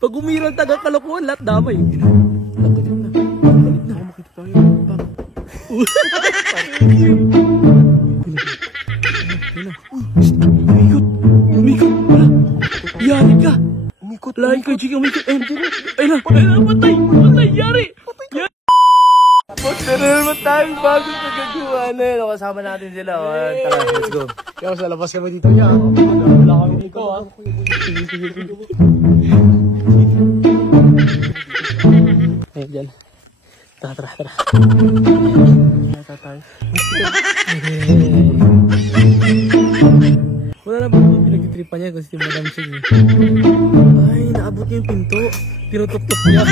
Pag umiral taga kalokohan, lahat damay. Galit na. Galit na. Makita tayo. Umikot. Umikot. Wala. Yari ka. Umikot. Lain ka, Jiggy. Umikot. Ay na. Patay. Patay. Yari. Punta na naman tayong bagong pagkaguan. Kasama natin sila. Tara, let's go. Kaya sa labas kami dito niya. Wala kami dito ha. Ayan dyan. Tara, tara, tara. Tara tayo. Wala na ba pinag-tripan niya kasi Madam Ching. Ay, naabot niya yung pinto. Tinutok-tok niya.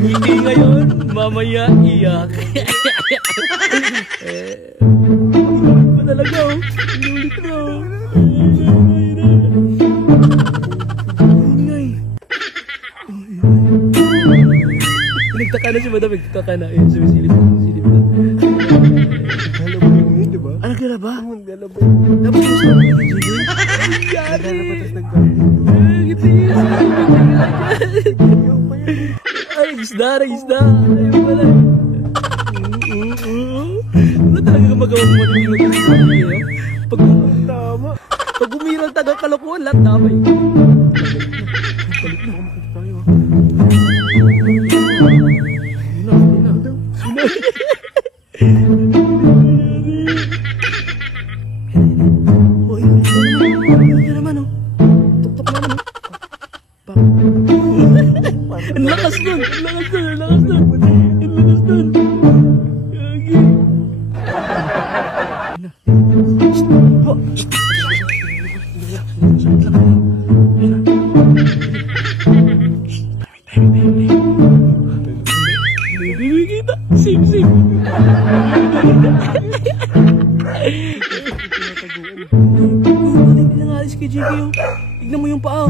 Ngiti ngayon, mamaya iyak. Inulit pa talaga oh. Inulit na oh. Nagtaka na si Madam, nagtaka na. Ayun, sumisilip na, sumisilip na. Naglalaba yun, di ba? Ah, naglalaba? Naglalaba. Tapos yung sabi ni Jiggy? Ay, yari! Ay, gisda, gisda. Ayun pala. Wala talaga magawa mo manimilo ng Jiggy, oh. Pag umiral taga kalokohan, lahat damay. Balik na, makita tayo. Ang lakas nun! Ang lakas nun! Ang lakas nun! Ang lakas nun! Gagi! Hindi kita! Same, same! Hindi lang alis kay Jiggy yung... Tignan mo yung paa!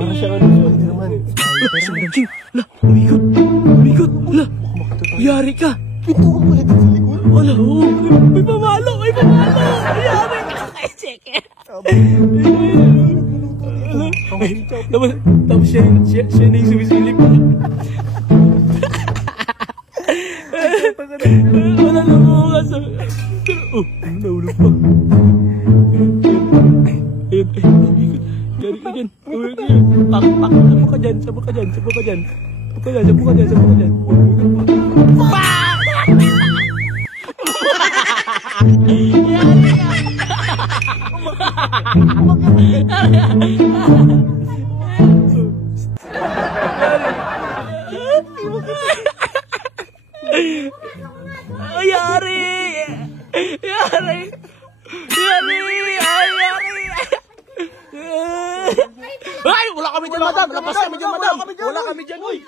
Para siya ano yun naman. Pero Madam Ching, la, umikot, umikot, la, yari ka. Pinto ko pala dito sa likod. Wala, oo, may pamalo, may pamalo, yari ka. Ay, seke. Tapos siya na yung sumisilip. Wala na mo kasi. Oh, naulog pa. Ayun, umikot. Yari ka dyan. Pak, sapo ka dyan, sapo ka dyan, sapo ka dyan. Sapo ka dyan, sapo ka dyan, sapo ka dyan. Pak! Yari! Yari! Yari! Ay, wala kami dyan, Madam. Labas kami dyan, Madam. Wala kami dyan, uy.